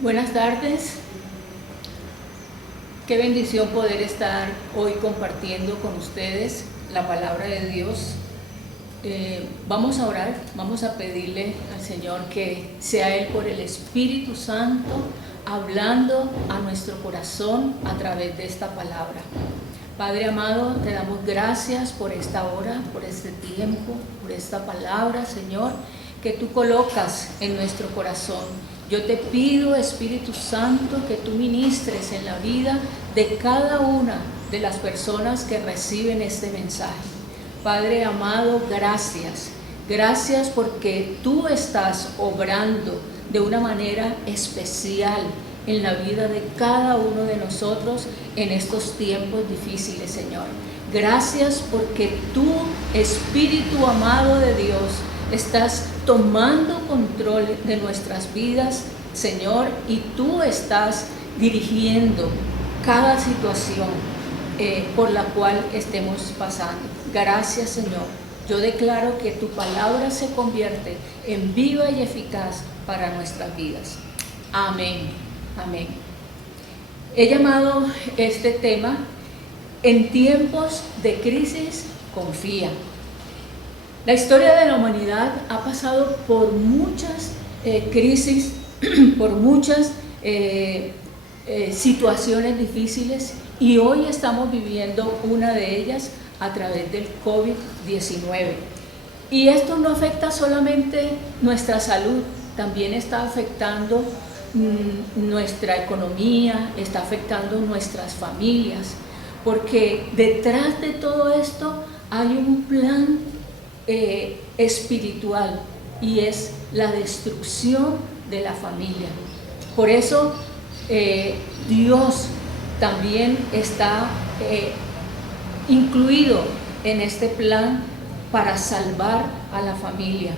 Buenas tardes. Qué bendición poder estar hoy compartiendo con ustedes la palabra de Dios. Vamos a orar, vamos a pedirle al Señor que sea Él por el Espíritu Santo hablando a nuestro corazón a través de esta palabra. Padre amado, te damos gracias por esta hora, por este tiempo, por esta palabra, Señor, que tú colocas en nuestro corazón. Yo te pido, Espíritu Santo, que tú ministres en la vida de cada una de las personas que reciben este mensaje. Padre amado, gracias. Gracias porque tú estás obrando de una manera especial en la vida de cada uno de nosotros en estos tiempos difíciles, Señor. Gracias porque tú, Espíritu amado de Dios, estás tomando control de nuestras vidas, Señor, y tú estás dirigiendo cada situación por la cual estemos pasando. Gracias, Señor. Yo declaro que tu palabra se convierte en viva y eficaz para nuestras vidas. Amén. Amén. He llamado este tema, en tiempos de crisis, confía. La historia de la humanidad ha pasado por muchas crisis, por muchas situaciones difíciles, y hoy estamos viviendo una de ellas a través del COVID-19. Y esto no afecta solamente nuestra salud, también está afectando nuestra economía, está afectando nuestras familias, porque detrás de todo esto hay un plan espiritual, y es la destrucción de la familia. Por eso Dios también está incluido en este plan para salvar a la familia.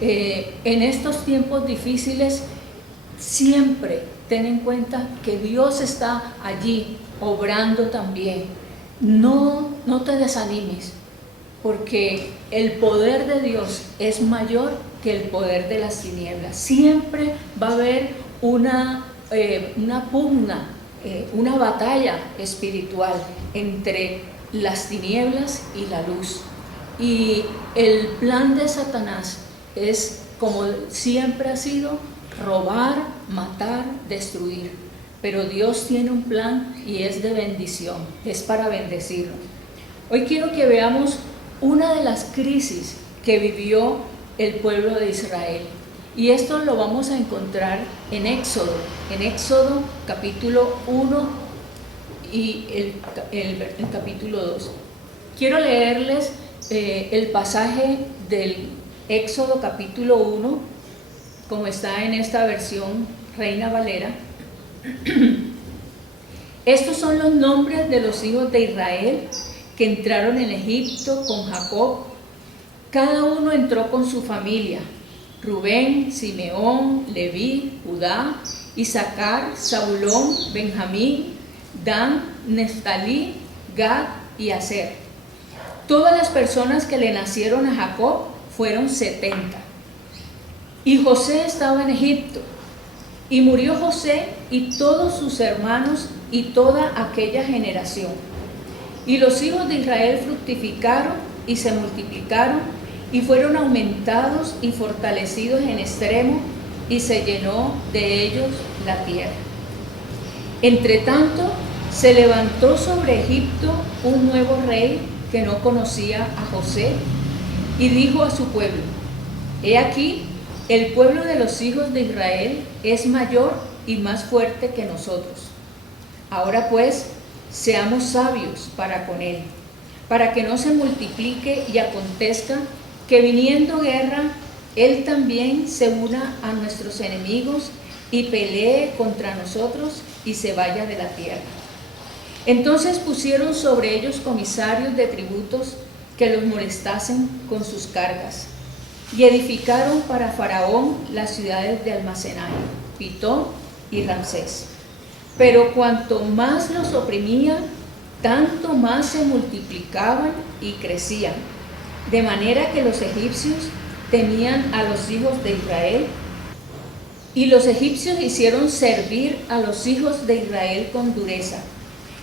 En estos tiempos difíciles, siempre ten en cuenta que Dios está allí obrando también. No te desanimes, porque el poder de Dios es mayor que el poder de las tinieblas. Siempre va a haber una pugna, una batalla espiritual entre las tinieblas y la luz. Y el plan de Satanás es, como siempre ha sido, robar, matar, destruir. Pero Dios tiene un plan y es de bendición, es para bendecirlo. Hoy quiero que veamos una de las crisis que vivió el pueblo de Israel. Y esto lo vamos a encontrar en Éxodo capítulo 1 y el capítulo 2. Quiero leerles el pasaje del Éxodo capítulo 1, como está en esta versión Reina Valera. Estos son los nombres de los hijos de Israel que entraron en Egipto con Jacob. Cada uno entró con su familia: Rubén, Simeón, Leví, Judá, Isaacar, Zabulón, Benjamín, Dan, Neftalí, Gad y Aser. Todas las personas que le nacieron a Jacob fueron 70. Y José estaba en Egipto. Y murió José y todos sus hermanos y toda aquella generación. Y los hijos de Israel fructificaron y se multiplicaron, y fueron aumentados y fortalecidos en extremo, y se llenó de ellos la tierra. Entre tanto, se levantó sobre Egipto un nuevo rey que no conocía a José, y dijo a su pueblo: he aquí, el pueblo de los hijos de Israel es mayor y más fuerte que nosotros. Ahora pues, seamos sabios para con él, para que no se multiplique y acontezca que viniendo guerra, él también se una a nuestros enemigos y pelee contra nosotros y se vaya de la tierra. Entonces pusieron sobre ellos comisarios de tributos que los molestasen con sus cargas, y edificaron para Faraón las ciudades de almacenaje, Pitón y Ramsés. Pero cuanto más los oprimían, tanto más se multiplicaban y crecían, de manera que los egipcios temían a los hijos de Israel Y los egipcios hicieron servir a los hijos de Israel con dureza,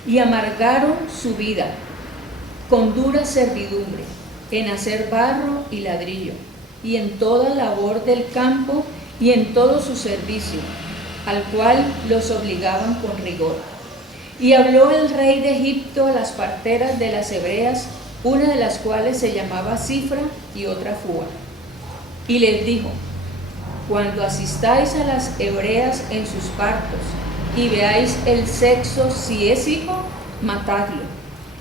y amargaron su vida con dura servidumbre, en hacer barro y ladrillo, y en toda labor del campo, y en todo su servicio, al cual los obligaban con rigor. Y habló el rey de Egipto a las parteras de las hebreas, una de las cuales se llamaba Cifra y otra Fua, y les dijo: cuando asistáis a las hebreas en sus partos y veáis el sexo, si es hijo, matadlo,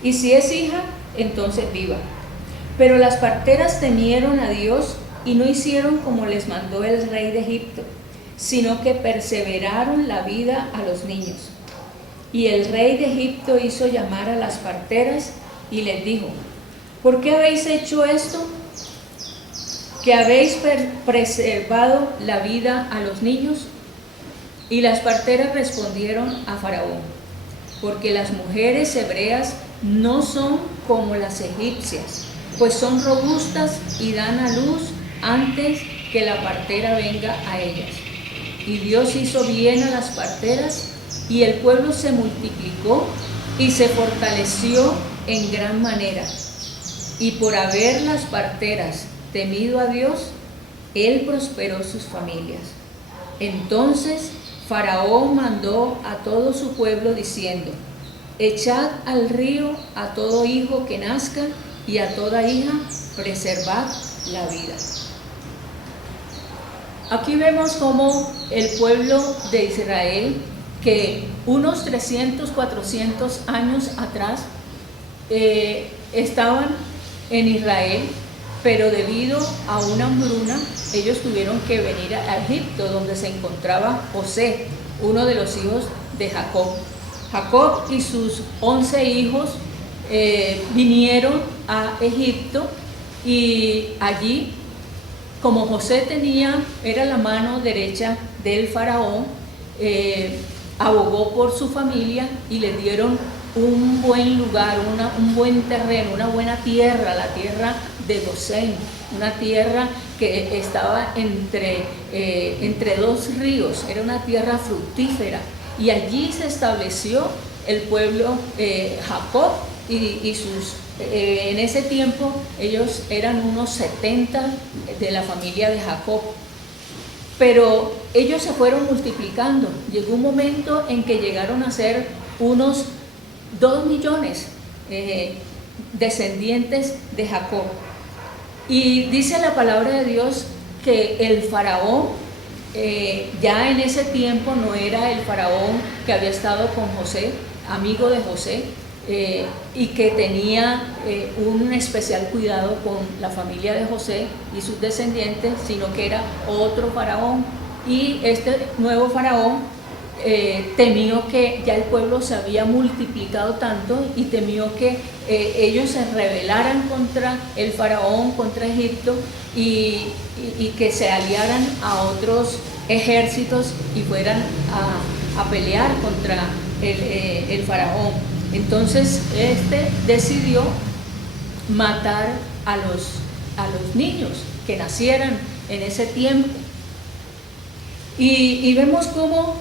y si es hija, entonces viva. Pero las parteras temieron a Dios y no hicieron como les mandó el rey de Egipto, sino que perseveraron la vida a los niños. Y el rey de Egipto hizo llamar a las parteras y les dijo: ¿por qué habéis hecho esto? ¿Que habéis preservado la vida a los niños? Y las parteras respondieron a Faraón: porque las mujeres hebreas no son como las egipcias, pues son robustas y dan a luz antes que la partera venga a ellas. Y Dios hizo bien a las parteras, y el pueblo se multiplicó y se fortaleció en gran manera. Y por haber las parteras temido a Dios, Él prosperó sus familias. Entonces Faraón mandó a todo su pueblo diciendo: echad al río a todo hijo que nazca, y a toda hija preservad la vida. Aquí vemos cómo el pueblo de Israel, que unos 300, 400 años atrás estaban en Israel, pero debido a una hambruna, ellos tuvieron que venir a Egipto, donde se encontraba José, uno de los hijos de Jacob. Jacob y sus 11 hijos vinieron a Egipto, y allí, como José era la mano derecha del faraón, abogó por su familia y le dieron un buen lugar, un buen terreno, una buena tierra, la tierra de Gosén, una tierra que estaba entre dos ríos, era una tierra fructífera, y allí se estableció el pueblo Jacob y sus en ese tiempo ellos eran unos 70 de la familia de Jacob. Pero ellos se fueron multiplicando. Llegó un momento en que llegaron a ser unos 2 millones descendientes de Jacob. Y dice la palabra de Dios que el faraón, ya en ese tiempo no era el faraón que había estado con José, amigo de José, y que tenía un especial cuidado con la familia de José y sus descendientes, sino que era otro faraón. Y este nuevo faraón temió que ya el pueblo se había multiplicado tanto, y temió que ellos se rebelaran contra el faraón, contra Egipto, y que se aliaran a otros ejércitos y fueran a pelear contra el faraón. Entonces decidió matar a los niños que nacieran en ese tiempo. Y vemos cómo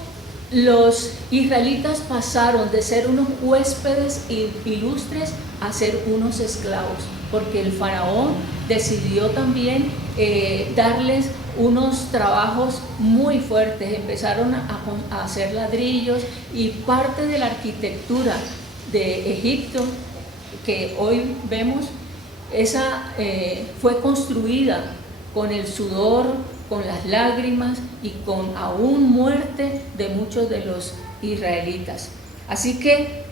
los israelitas pasaron de ser unos huéspedes ilustres a ser unos esclavos, porque el faraón decidió también darles unos trabajos muy fuertes. Empezaron a hacer ladrillos, y parte de la arquitectura de Egipto que hoy vemos, esa fue construida con el sudor, con las lágrimas y con aún muerte de muchos de los israelitas. Así que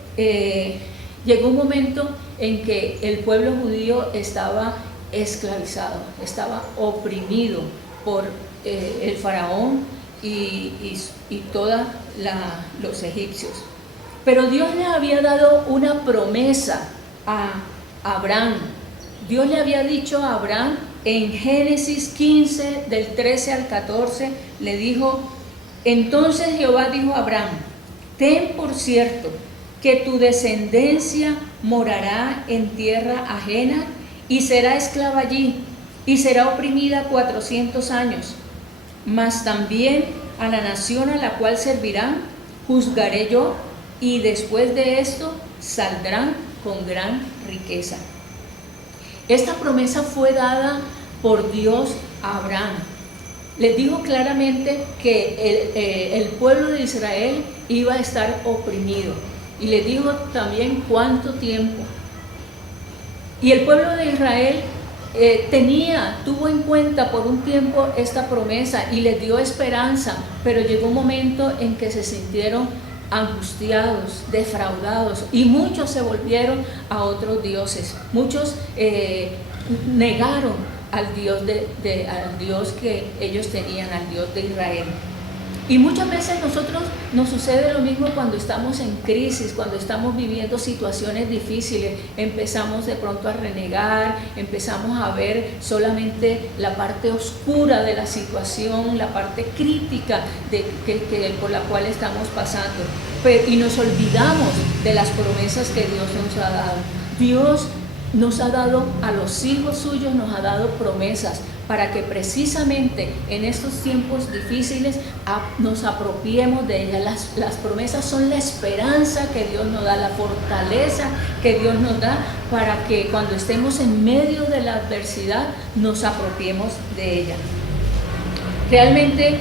llegó un momento en que el pueblo judío estaba esclavizado, estaba oprimido por el faraón y todos los egipcios. Pero Dios le había dado una promesa a Abraham. Dios le había dicho a Abraham en Génesis 15, del 13 al 14, le dijo: entonces Jehová dijo a Abraham: ten por cierto que tu descendencia morará en tierra ajena y será esclava allí, y será oprimida 400 años. Mas también a la nación a la cual servirán, juzgaré yo, y después de esto saldrán con gran riqueza. Esta promesa fue dada por Dios a Abraham. Les dijo claramente que el pueblo de Israel iba a estar oprimido, y les dijo también cuánto tiempo. Y el pueblo de Israel tuvo en cuenta por un tiempo esta promesa y les dio esperanza, pero llegó un momento en que se sintieron angustiados, defraudados, y muchos se volvieron a otros dioses. Muchos negaron al Dios que ellos tenían, al Dios de Israel. Y muchas veces nos sucede lo mismo cuando estamos en crisis, cuando estamos viviendo situaciones difíciles. Empezamos de pronto a renegar, empezamos a ver solamente la parte oscura de la situación, la parte crítica por la cual estamos pasando. Y nos olvidamos de las promesas que Dios nos ha dado. Dios nos ha dado, a los hijos suyos nos ha dado promesas, para que precisamente en estos tiempos difíciles nos apropiemos de ellas. Las promesas son la esperanza que Dios nos da, la fortaleza que Dios nos da, para que cuando estemos en medio de la adversidad nos apropiemos de ella. Realmente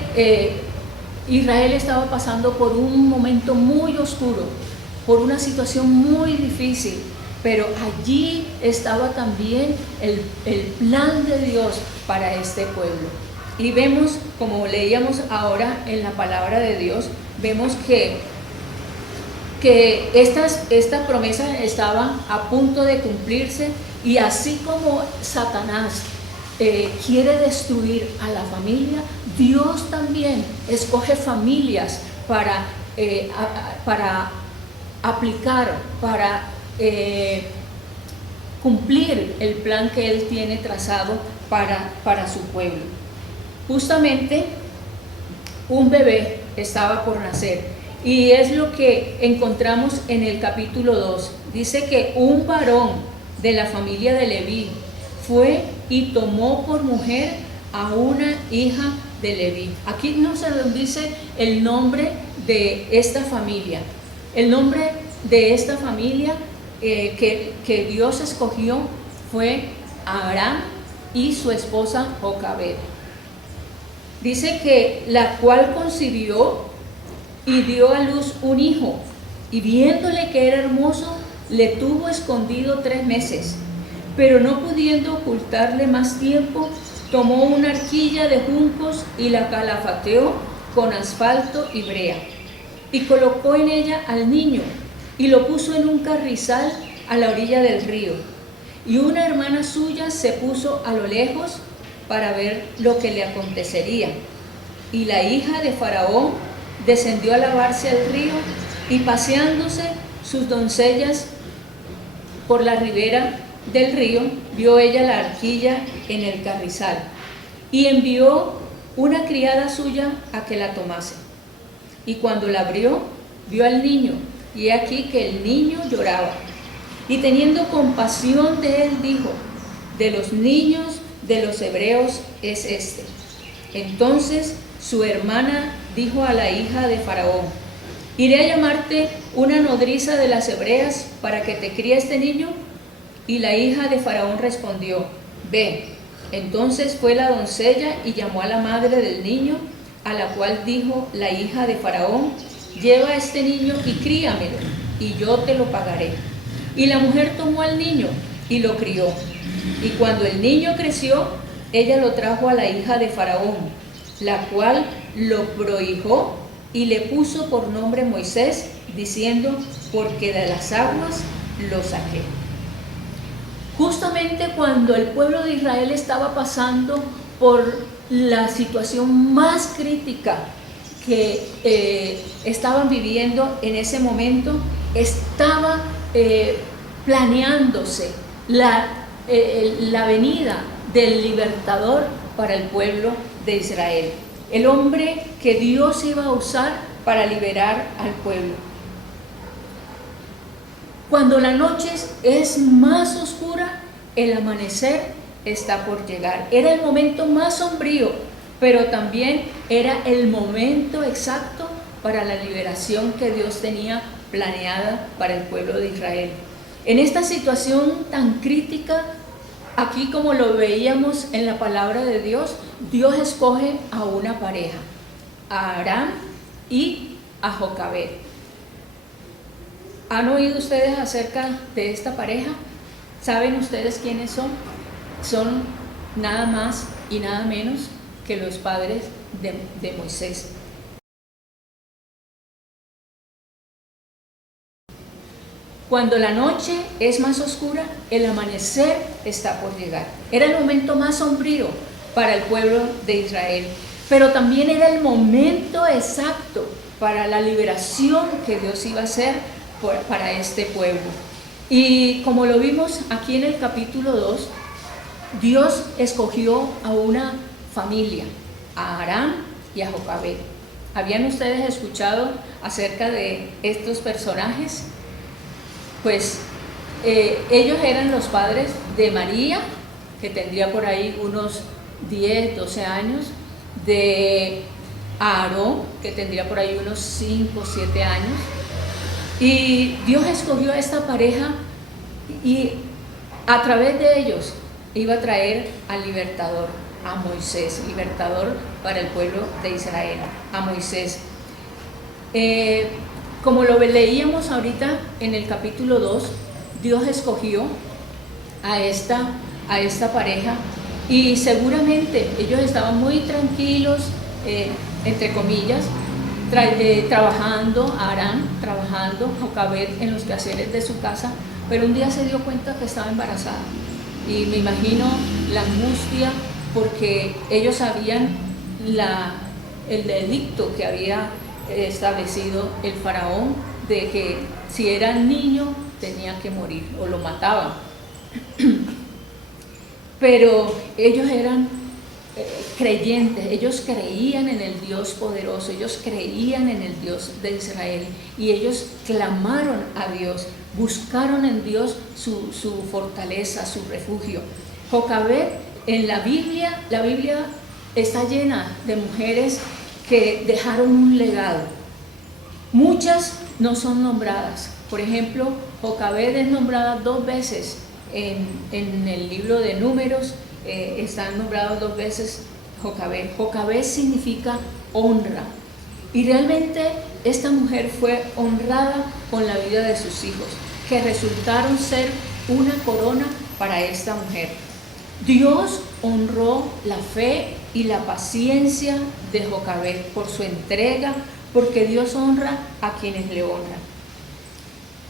Israel estaba pasando por un momento muy oscuro, por una situación muy difícil, pero allí estaba también el plan de Dios para este pueblo. Y vemos, como leíamos ahora en la palabra de Dios, vemos que esta promesa estaba a punto de cumplirse, y así como Satanás quiere destruir a la familia, Dios también escoge familias para aplicar, para cumplir el plan que Él tiene trazado para su pueblo. Justamente un bebé estaba por nacer, y es lo que encontramos en el capítulo 2. Dice que un varón de la familia de Leví fue y tomó por mujer a una hija de Leví. Aquí no se nos dice el nombre de esta familia. El nombre de esta familia que Dios escogió fue Abraham y su esposa Jocabed. Dice que la cual concibió y dio a luz un hijo, y viéndole que era hermoso, le tuvo escondido 3 meses, pero no pudiendo ocultarle más tiempo, tomó una arquilla de juncos y la calafateó con asfalto y brea, y colocó en ella al niño, y lo puso en un carrizal a la orilla del río. Y una hermana suya se puso a lo lejos para ver lo que le acontecería. Y la hija de Faraón descendió a lavarse al río, y paseándose sus doncellas por la ribera del río, vio ella la arquilla en el carrizal, y envió una criada suya a que la tomase. Y cuando la abrió, vio al niño, y he aquí que el niño lloraba. Y teniendo compasión de él, dijo: de los niños de los hebreos es este. Entonces su hermana dijo a la hija de Faraón: ¿iré a llamarte una nodriza de las hebreas para que te críe este niño? Y la hija de Faraón respondió: ve. Entonces fue la doncella y llamó a la madre del niño, a la cual dijo la hija de Faraón: lleva a este niño y críamelo, y yo te lo pagaré. Y la mujer tomó al niño y lo crió. Y cuando el niño creció, ella lo trajo a la hija de Faraón, la cual lo prohijó y le puso por nombre Moisés, diciendo: porque de las aguas lo saqué. Justamente cuando el pueblo de Israel estaba pasando por la situación más crítica que estaban viviendo en ese momento, estaba planeándose la venida del libertador para el pueblo de Israel, el hombre que Dios iba a usar para liberar al pueblo. Cuando la noche es más oscura, el amanecer está por llegar. Era el momento más sombrío, pero también era el momento exacto para la liberación que Dios tenía planeada para el pueblo de Israel. En esta situación tan crítica, aquí como lo veíamos en la palabra de Dios, Dios escoge a una pareja, a Aram y a Jocabed. ¿Han oído ustedes acerca de esta pareja? ¿Saben ustedes quiénes son? Son nada más y nada menos que los padres de Moisés. Cuando la noche es más oscura, el amanecer está por llegar. Era el momento más sombrío para el pueblo de Israel, pero también era el momento exacto para la liberación que Dios iba a hacer para este pueblo. Y como lo vimos aquí en el capítulo 2, Dios escogió a una familia, a Aram y a Jocabed. ¿Habían ustedes escuchado acerca de estos personajes? Pues ellos eran los padres de María, que tendría por ahí unos 10, 12 años, de Aarón, que tendría por ahí unos 5, 7 años. Y Dios escogió a esta pareja y a través de ellos iba a traer al libertador, a Moisés, libertador para el pueblo de Israel, a Moisés. Como lo leíamos ahorita en el capítulo 2, Dios escogió a esta pareja y seguramente ellos estaban muy tranquilos, entre comillas, trabajando, Aram trabajando, Jocabed en los quehaceres de su casa, pero un día se dio cuenta que estaba embarazada y me imagino la angustia porque ellos sabían el edicto que había establecido el faraón de que si era niño tenía que morir o lo mataban. Pero ellos eran creyentes, ellos creían en el Dios poderoso, ellos creían en el Dios de Israel y ellos clamaron a Dios, buscaron en Dios su fortaleza, su refugio. Jocabed, en la Biblia está llena de mujeres que dejaron un legado. Muchas no son nombradas. Por ejemplo, Jocabed es nombrada 2 veces en el libro de Números. Están nombrados 2 veces Jocabed. Jocabed significa honra. Y realmente esta mujer fue honrada con la vida de sus hijos, que resultaron ser una corona para esta mujer. Dios honró la fe y la paciencia de Jocabed por su entrega, porque Dios honra a quienes le honran.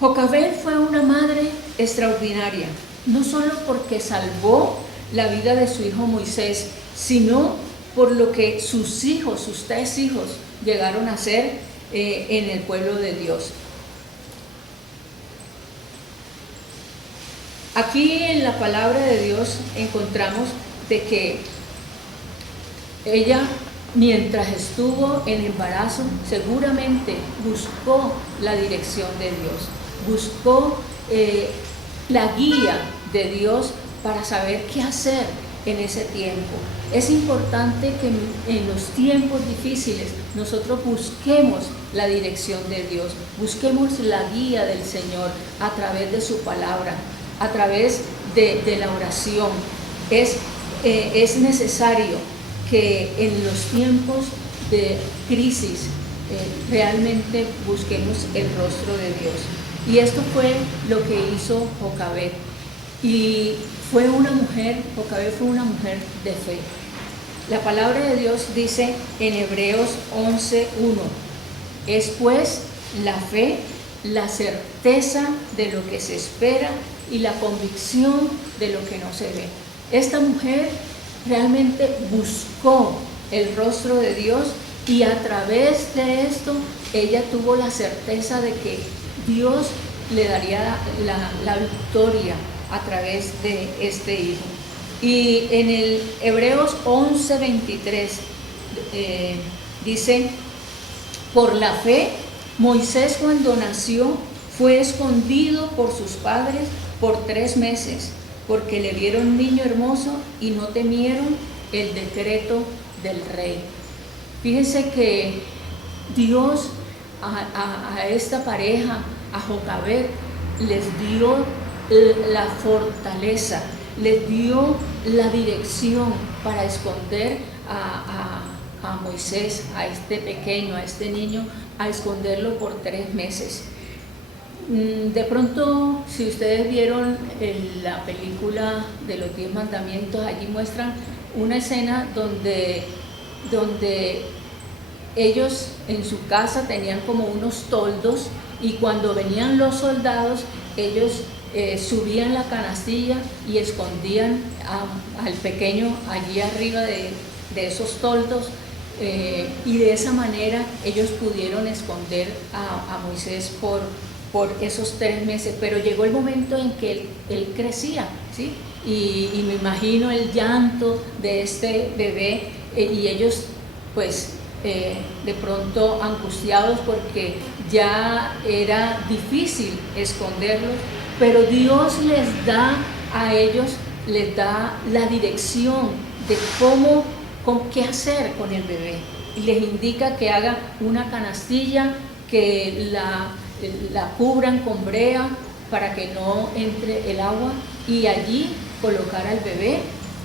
Jocabed fue una madre extraordinaria, no solo porque salvó la vida de su hijo Moisés, sino por lo que sus 3 hijos, llegaron a ser en el pueblo de Dios. Aquí en la palabra de Dios encontramos de que ella, mientras estuvo en embarazo, seguramente buscó la dirección de Dios, buscó la guía de Dios para saber qué hacer en ese tiempo. Es importante que en los tiempos difíciles nosotros busquemos la dirección de Dios, busquemos la guía del Señor a través de su palabra, a través de la oración. Es necesario que en los tiempos de crisis realmente busquemos el rostro de Dios. Y esto fue lo que hizo Jocabed. Y Jocabed fue una mujer de fe. La palabra de Dios dice en Hebreos 11:1, es pues la fe, la certeza de lo que se espera y la convicción de lo que no se ve. Esta mujer realmente buscó el rostro de Dios y a través de esto ella tuvo la certeza de que Dios le daría la victoria a través de este hijo. Y en el Hebreos 11:23 dice, por la fe, Moisés cuando nació fue escondido por sus padres por 3 meses, porque le vieron niño hermoso y no temieron el decreto del rey. Fíjense que Dios a esta pareja, a Jocabed, les dio la fortaleza, les dio la dirección para esconder a Moisés, a este pequeño, a este niño, a esconderlo por 3 meses. De pronto, si ustedes vieron la película de los 10 mandamientos, allí muestran una escena donde ellos en su casa tenían como unos toldos, y cuando venían los soldados, ellos subían la canastilla y escondían al pequeño allí arriba de esos toldos, y de esa manera ellos pudieron esconder a Moisés por esos 3 meses. Pero llegó el momento en que él crecía, ¿sí? Y me imagino el llanto de este bebé, y ellos pues de pronto angustiados porque ya era difícil esconderlos, pero Dios les da a ellos, les da la dirección de qué hacer con el bebé, y les indica que hagan una canastilla, que la cubran con brea para que no entre el agua, y allí colocar al bebé,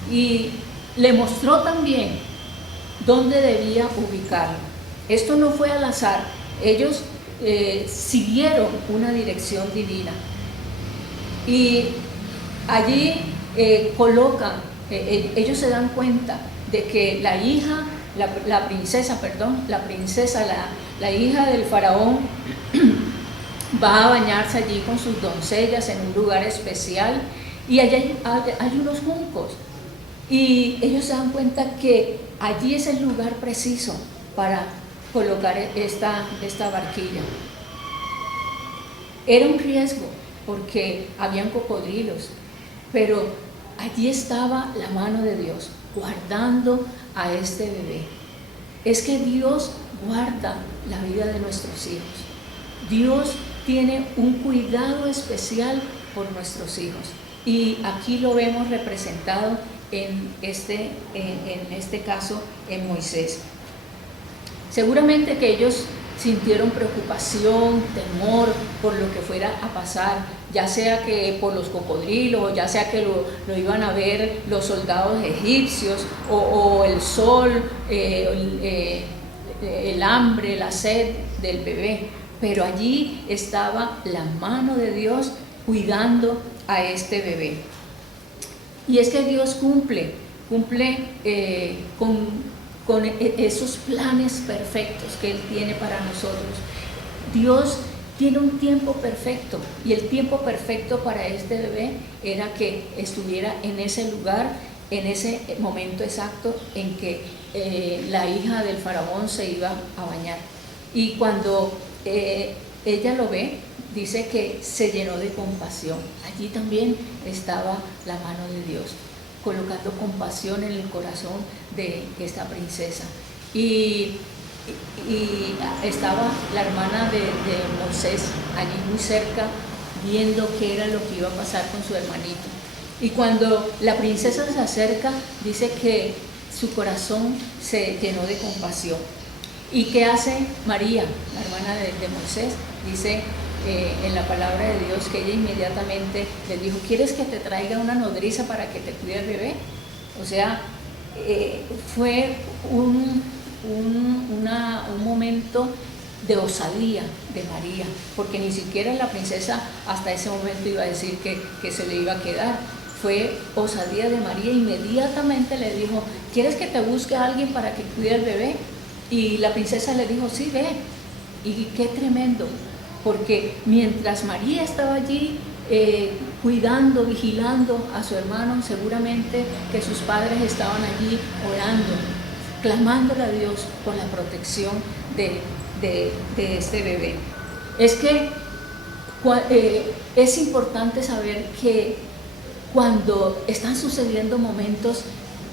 y le mostró también dónde debía ubicarlo. Esto no fue al azar, ellos siguieron una dirección divina, y allí colocan, ellos se dan cuenta de que la princesa, la hija del faraón, va a bañarse allí con sus doncellas en un lugar especial, y allí hay unos juncos, y ellos se dan cuenta que allí es el lugar preciso para colocar esta barquilla. Era un riesgo porque habían cocodrilos, pero allí estaba la mano de Dios guardando a este bebé. Es que Dios guarda la vida de nuestros hijos. Dios tiene un cuidado especial por nuestros hijos, y aquí lo vemos representado en este caso en Moisés. Seguramente que ellos sintieron preocupación, temor por lo que fuera a pasar, ya sea que por los cocodrilos, ya sea que lo iban a ver los soldados egipcios, o el sol, el hambre, la sed del bebé. Pero allí estaba la mano de Dios cuidando a este bebé. Y es que Dios cumple con esos planes perfectos que Él tiene para nosotros. Dios tiene un tiempo perfecto, y el tiempo perfecto para este bebé era que estuviera en ese lugar, en ese momento exacto en que la hija del faraón se iba a bañar. Y cuando ella lo ve, dice que se llenó de compasión. Allí también estaba la mano de Dios, colocando compasión en el corazón de esta princesa. Y estaba la hermana de Moisés allí muy cerca, viendo qué era lo que iba a pasar con su hermanito. Y cuando la princesa se acerca, dice que su corazón se llenó de compasión. ¿Y qué hace María, la hermana de Moisés? Dice en la palabra de Dios que ella inmediatamente le dijo: ¿quieres que te traiga una nodriza para que te cuide el bebé? O sea, fue un momento de osadía de María, porque ni siquiera la princesa hasta ese momento iba a decir que se le iba a quedar. Fue osadía de María, inmediatamente le dijo: ¿quieres que te busque a alguien para que cuide al bebé? Y la princesa le dijo: sí, ve. Y qué tremendo, porque mientras María estaba allí cuidando, vigilando a su hermano, seguramente que sus padres estaban allí orando, clamándole a Dios por la protección de este bebé. Es que es importante saber que cuando están sucediendo momentos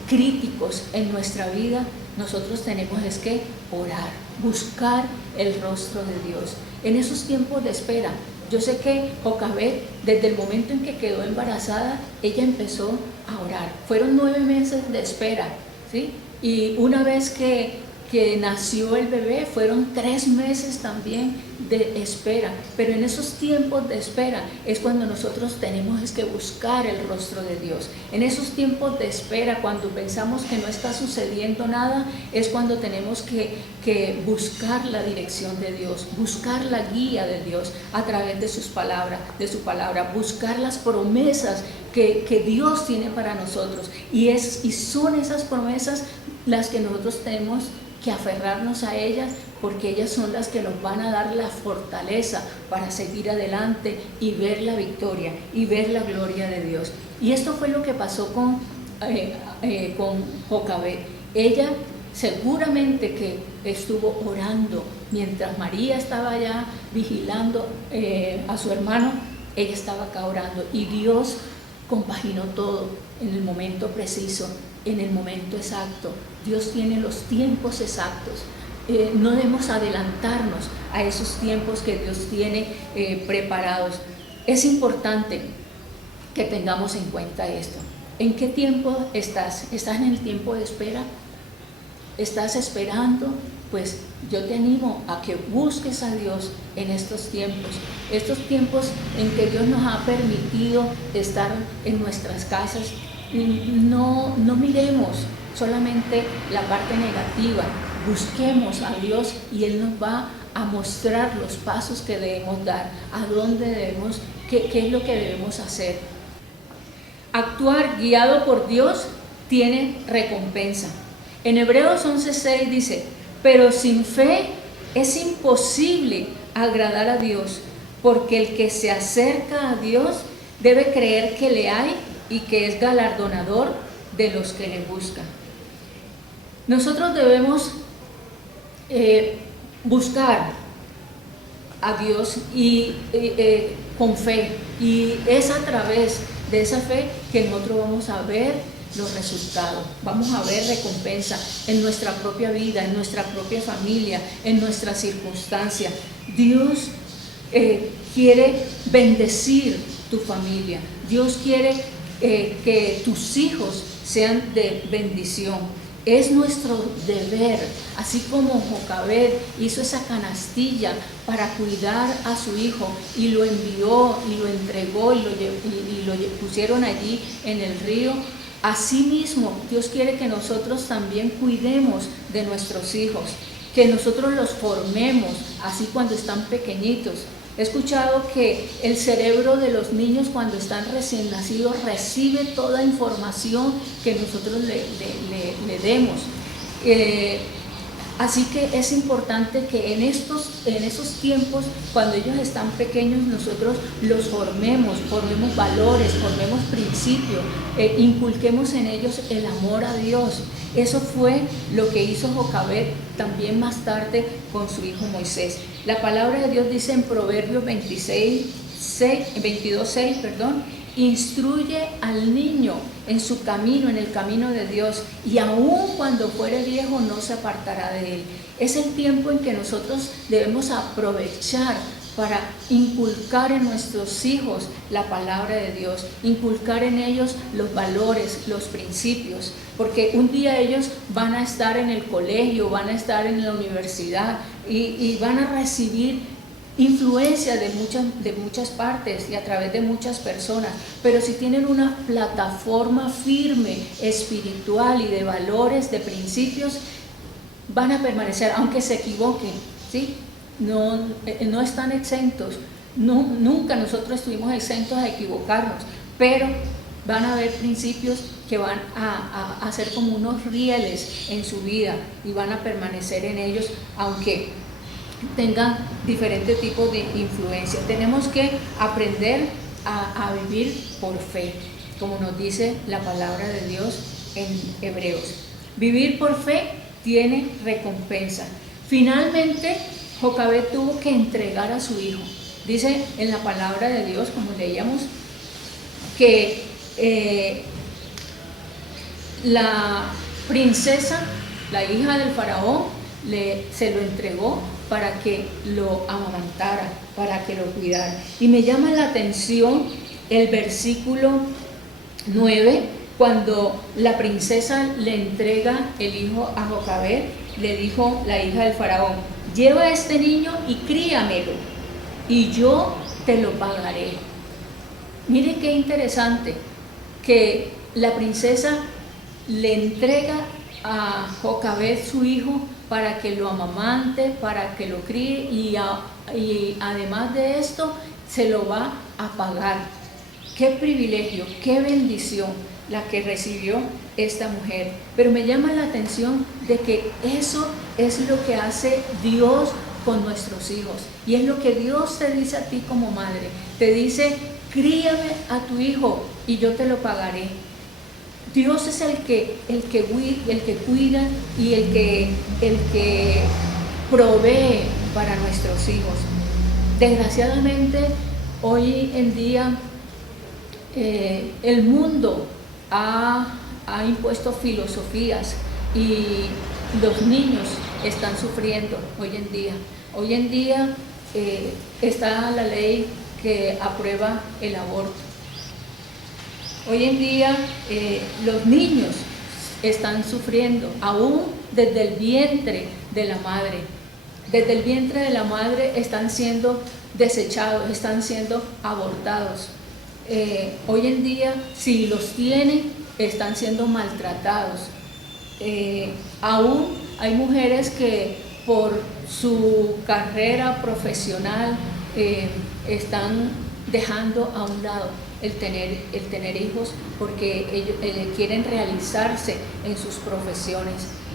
críticos en nuestra vida, nosotros tenemos es que orar, buscar el rostro de Dios. En esos tiempos de espera, yo sé que Jocabed, desde el momento en que quedó embarazada, ella empezó a orar. Fueron 9 meses de espera, ¿sí? Y una vez que nació el bebé, fueron 3 meses también de espera, pero en esos tiempos de espera es cuando nosotros tenemos que buscar el rostro de Dios. En esos tiempos de espera, cuando pensamos que no está sucediendo nada, es cuando tenemos que buscar la dirección de Dios, buscar la guía de Dios a través de sus palabras, de su palabra, buscar las promesas que Dios tiene para nosotros, y son esas promesas las que nosotros tenemos que aferrarnos a ellas, porque ellas son las que nos van a dar la fortaleza para seguir adelante y ver la victoria y ver la gloria de Dios. Y esto fue lo que pasó con Jocabed. Ella seguramente que estuvo orando mientras María estaba allá vigilando a su hermano. Ella estaba acá orando, y Dios compaginó todo en el momento preciso, en el momento exacto. Dios tiene los tiempos exactos. No debemos adelantarnos a esos tiempos que Dios tiene preparados. Es importante que tengamos en cuenta esto. ¿En qué tiempo estás? ¿Estás en el tiempo de espera? ¿Estás esperando? Pues yo te animo a que busques a Dios en estos tiempos en que Dios nos ha permitido estar en nuestras casas. No miremos solamente la parte negativa, busquemos a Dios y Él nos va a mostrar los pasos que debemos dar, a dónde debemos, qué es lo que debemos hacer. Actuar guiado por Dios tiene recompensa. En Hebreos 11:6 dice: pero sin fe es imposible agradar a Dios, porque el que se acerca a Dios debe creer que le hay y que es galardonador de los que le buscan. Nosotros debemos buscar a Dios con fe, y es a través de esa fe que nosotros vamos a ver los resultados, vamos a ver recompensa en nuestra propia vida, en nuestra propia familia, en nuestras circunstancias. Dios quiere bendecir tu familia. Dios quiere que tus hijos sean de bendición. Es nuestro deber, así como Jocabed hizo esa canastilla para cuidar a su hijo y lo envió y lo entregó y lo pusieron allí en el río. Asimismo, Dios quiere que nosotros también cuidemos de nuestros hijos, que nosotros los formemos así cuando están pequeñitos. He escuchado que el cerebro de los niños cuando están recién nacidos recibe toda información que nosotros le demos. Así que es importante que en esos tiempos, cuando ellos están pequeños, nosotros los formemos valores, formemos principios, inculquemos en ellos el amor a Dios. Eso fue lo que hizo Jocabed también más tarde con su hijo Moisés. La palabra de Dios dice en Proverbios 22:6, instruye al niño en su camino, en el camino de Dios, y aun cuando fuere viejo no se apartará de él. Es el tiempo en que nosotros debemos aprovechar para inculcar en nuestros hijos la palabra de Dios, inculcar en ellos los valores, los principios, porque un día ellos van a estar en el colegio, van a estar en la universidad y van a recibir influencia de muchas partes y a través de muchas personas, pero si tienen una plataforma firme, espiritual y de valores, de principios, van a permanecer, aunque se equivoquen, ¿sí? No están exentos. Nunca nosotros estuvimos exentos a equivocarnos, pero van a haber principios que van a ser como unos rieles en su vida y van a permanecer en ellos, aunque tengan diferentes tipos de influencia. Tenemos que aprender a vivir por fe, como nos dice la palabra de Dios en Hebreos. Vivir por fe tiene recompensa. Finalmente, Jocabed tuvo que entregar a su hijo. Dice en la palabra de Dios, como leíamos, que la princesa, la hija del faraón, se lo entregó para que lo amamantara, para que lo cuidara. Y me llama la atención el versículo 9, Cuando la princesa le entrega el hijo a Jocabed, le dijo la hija del faraón: lleva a este niño y críamelo, y yo te lo pagaré. Mire qué interesante, que la princesa le entrega a Jocabed su hijo para que lo amamante, para que lo críe, y además de esto se lo va a pagar. Qué privilegio, qué bendición la que recibió esta mujer. Pero me llama la atención de que eso es lo que hace Dios con nuestros hijos, y es lo que Dios te dice a ti como madre. Te dice: críame a tu hijo y yo te lo pagaré. Dios es el que cuida y el que provee para nuestros hijos. Desgraciadamente, hoy en día el mundo ha impuesto filosofías y los niños están sufriendo hoy en día. Hoy en día está la ley que aprueba el aborto. Hoy en día los niños están sufriendo, aún desde el vientre de la madre. Desde el vientre de la madre están siendo desechados, están siendo abortados. Hoy en día, si los tienen, están siendo maltratados. Aún hay mujeres que por su carrera profesional están dejando a un lado el tener hijos, porque ellos quieren realizarse en sus profesiones.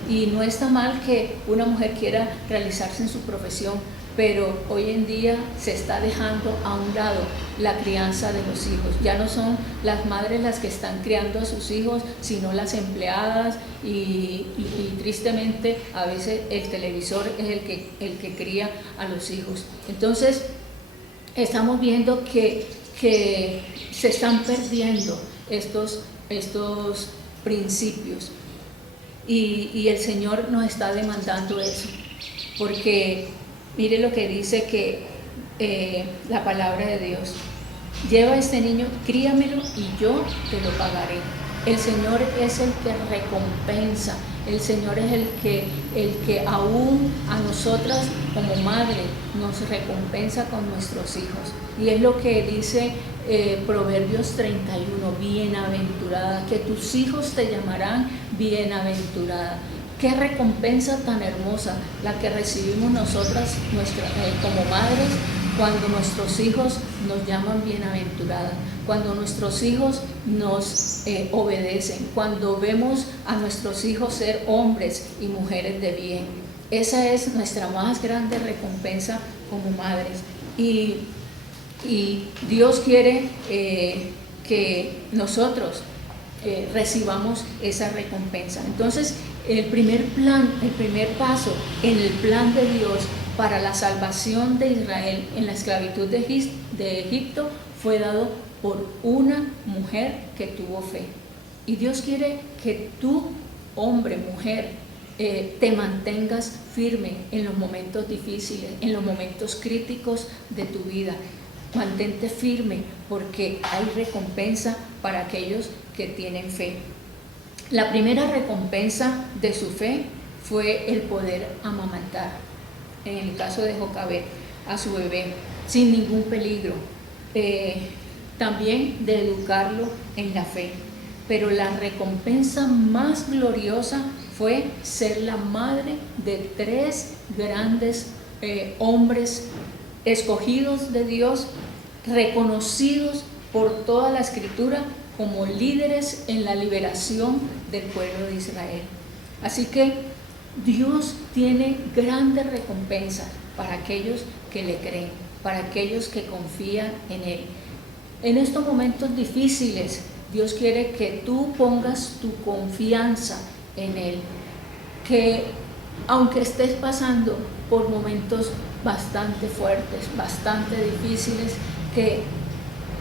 Y no está mal que una mujer quiera realizarse en su profesión, pero hoy en día se está dejando a un lado la crianza de los hijos. Ya no son las madres las que están criando a sus hijos, sino las empleadas, y tristemente a veces el televisor es el que cría a los hijos. Entonces estamos viendo que se están perdiendo estos principios, y el Señor nos está demandando eso, porque mire lo que dice que la palabra de Dios: lleva a este niño, críamelo y yo te lo pagaré. El Señor es el que recompensa, el Señor es el que aún a nosotras como madre nos recompensa con nuestros hijos. Y es lo que dice Proverbios 31, bienaventurada, que tus hijos te llamarán bienaventurada. Qué recompensa tan hermosa la que recibimos nosotras como madres, cuando nuestros hijos nos llaman bienaventurada, cuando nuestros hijos nos obedecen, cuando vemos a nuestros hijos ser hombres y mujeres de bien. Esa es nuestra más grande recompensa como madres. Y Dios quiere que nosotros recibamos esa recompensa. Entonces, el primer paso en el plan de Dios para la salvación de Israel en la esclavitud de Egipto fue dado por una mujer que tuvo fe. Y Dios quiere que tú, hombre, mujer, te mantengas firme en los momentos difíciles, en los momentos críticos de tu vida. Mantente firme, porque hay recompensa para aquellos que tienen fe. La primera recompensa de su fe fue el poder amamantar, en el caso de Jocabed, a su bebé, sin ningún peligro. También de educarlo en la fe. Pero la recompensa más gloriosa fue ser la madre de 3 grandes hombres escogidos de Dios, reconocidos por toda la Escritura como líderes en la liberación del pueblo de Israel. Así que Dios tiene grandes recompensas para aquellos que le creen, para aquellos que confían en Él. En estos momentos difíciles, Dios quiere que tú pongas tu confianza en Él, que aunque estés pasando por momentos bastante fuertes, bastante difíciles, que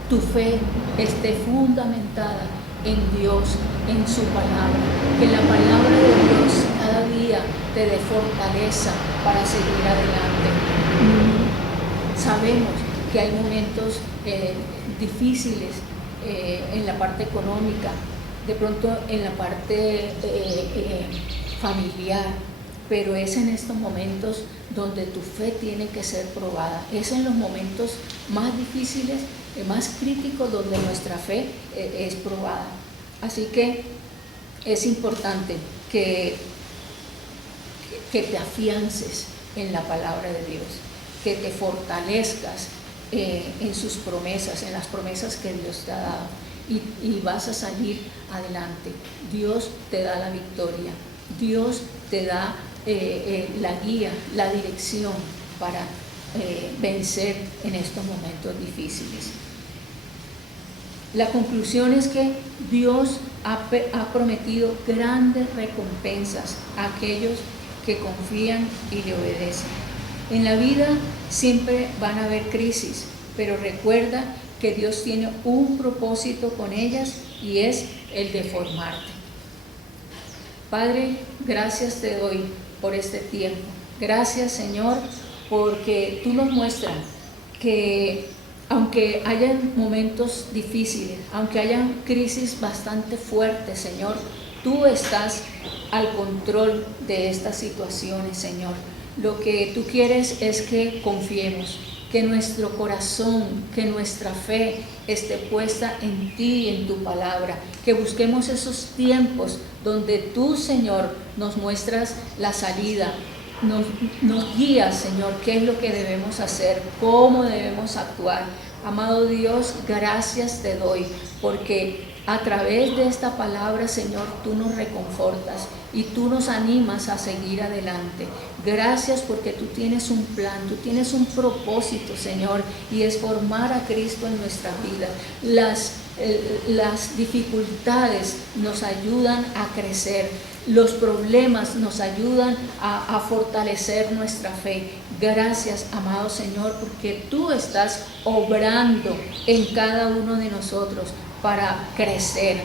tu fe esté fundamentada en Dios, en su palabra, que la palabra de Dios cada día te dé fortaleza para seguir adelante. Sabemos que hay momentos difíciles en la parte económica de pronto en la parte familiar, pero es en estos momentos donde tu fe tiene que ser probada. Es en los momentos más difíciles, más críticos, donde nuestra fe es probada. Así que es importante que te afiances en la palabra de Dios, que te fortalezcas en sus promesas, en las promesas que Dios te ha dado, y vas a salir adelante. Dios te da la victoria, Dios te da la guía, la dirección para vencer en estos momentos difíciles. La conclusión es que Dios ha prometido grandes recompensas a aquellos que confían y le obedecen. En la vida siempre van a haber crisis, pero recuerda que Dios tiene un propósito con ellas, y es el de formarte. Padre, gracias te doy por este tiempo. Gracias, Señor, porque tú nos muestras que aunque hayan momentos difíciles, aunque hayan crisis bastante fuertes, Señor, tú estás al control de estas situaciones, Señor. Lo que tú quieres es que confiemos, que nuestro corazón, que nuestra fe esté puesta en ti y en tu palabra, que busquemos esos tiempos donde tú, Señor, nos muestras la salida, nos guías, Señor, qué es lo que debemos hacer, cómo debemos actuar. Amado Dios, gracias te doy, porque a través de esta palabra, Señor, tú nos reconfortas y tú nos animas a seguir adelante. Gracias porque tú tienes un plan, tú tienes un propósito, Señor, y es formar a Cristo en nuestra vida. Las dificultades nos ayudan a crecer, los problemas nos ayudan a fortalecer nuestra fe. Gracias, amado Señor, porque tú estás obrando en cada uno de nosotros para crecer.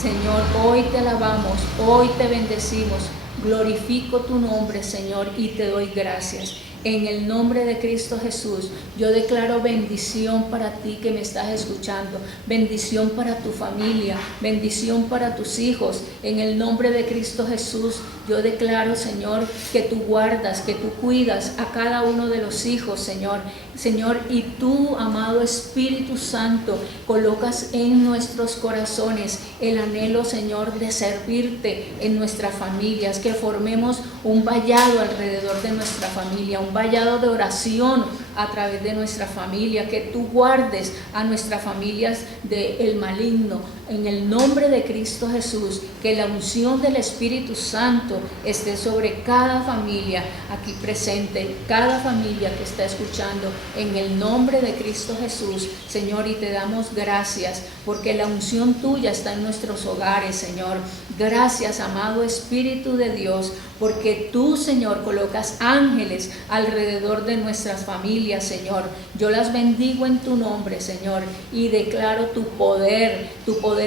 Señor, hoy te alabamos, hoy te bendecimos, glorifico tu nombre, Señor, y te doy gracias. En el nombre de Cristo Jesús, yo declaro bendición para ti que me estás escuchando, bendición para tu familia, bendición para tus hijos. En el nombre de Cristo Jesús, yo declaro, Señor, que tú guardas, que tú cuidas a cada uno de los hijos, Señor. Señor, y tú, amado Espíritu Santo, colocas en nuestros corazones el anhelo, Señor, de servirte en nuestras familias, que formemos un vallado alrededor de nuestra familia, un vallado de oración a través de nuestra familia, que tú guardes a nuestras familias del maligno. En el nombre de Cristo Jesús, que la unción del Espíritu Santo esté sobre cada familia aquí presente, cada familia que está escuchando, en el nombre de Cristo Jesús, Señor, y te damos gracias porque la unción tuya está en nuestros hogares, Señor. Gracias, amado Espíritu de Dios, porque tú, Señor, colocas ángeles alrededor de nuestras familias, Señor. Yo las bendigo en tu nombre, Señor, y declaro tu poder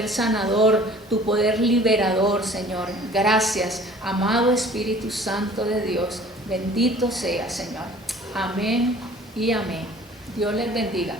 sanador, tu poder liberador, Señor. Gracias, amado Espíritu Santo de Dios. Bendito sea, Señor. Amén y amén. Dios les bendiga.